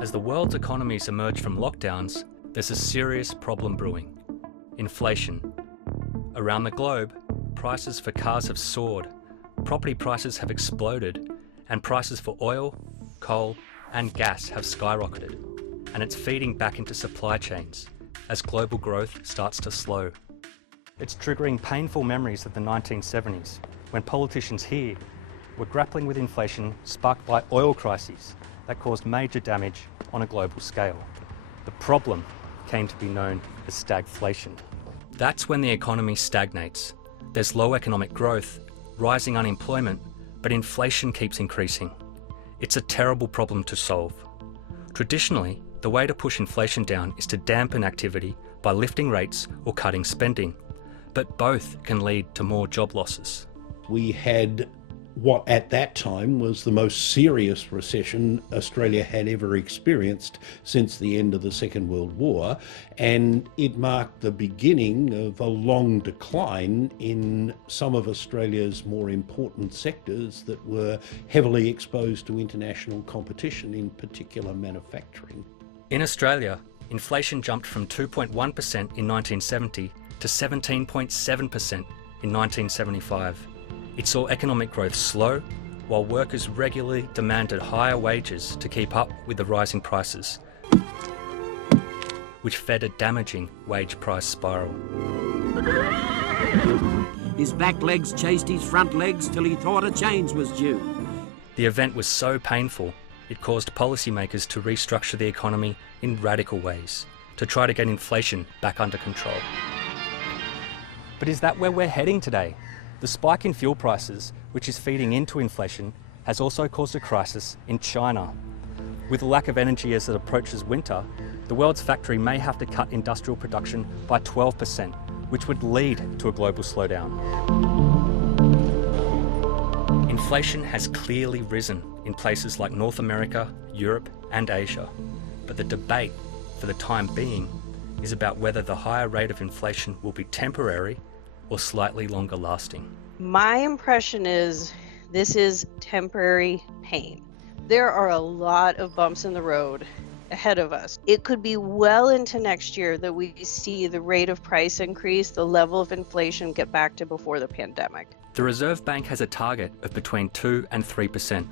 As the world's economies emerge from lockdowns, there's a serious problem brewing: inflation. Around the globe, prices for cars have soared, property prices have exploded, and prices for oil, coal, and gas have skyrocketed. And it's feeding back into supply chains as global growth starts to slow. It's triggering painful memories of the 1970s, when politicians here were grappling with inflation sparked by oil crises that caused major damage on a global scale. The problem came to be known as stagflation. That's when the economy stagnates. There's low economic growth, rising unemployment, but inflation keeps increasing. It's a terrible problem to solve. Traditionally, the way to push inflation down is to dampen activity by lifting rates or cutting spending, but both can lead to more job losses. We had what at that time was the most serious recession Australia had ever experienced since the end of the Second World War, and it marked the beginning of a long decline in some of Australia's more important sectors that were heavily exposed to international competition, in particular manufacturing. In Australia, inflation jumped from 2.1% in 1970 to 17.7% in 1975. It saw economic growth slow, while workers regularly demanded higher wages to keep up with the rising prices, which fed a damaging wage price spiral. His back legs chased his front legs till he thought a change was due. The event was so painful, it caused policymakers to restructure the economy in radical ways to try to get inflation back under control. But is that where we're heading today? The spike in fuel prices, which is feeding into inflation, has also caused a crisis in China. With a lack of energy as it approaches winter, the world's factory may have to cut industrial production by 12%, which would lead to a global slowdown. Inflation has clearly risen in places like North America, Europe, and Asia. But the debate, for the time being, is about whether the higher rate of inflation will be temporary or slightly longer lasting. My impression is this is temporary pain. There are a lot of bumps in the road ahead of us. It could be well into next year that we see the rate of price increase, the level of inflation get back to before the pandemic. The Reserve Bank has a target of between 2 and 3%,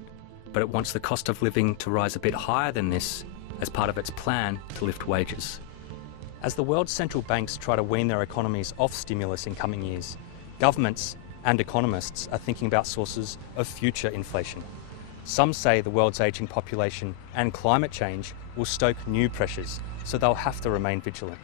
but it wants the cost of living to rise a bit higher than this as part of its plan to lift wages. As the world's central banks try to wean their economies off stimulus in coming years, governments and economists are thinking about sources of future inflation. Some say the world's ageing population and climate change will stoke new pressures, so they'll have to remain vigilant.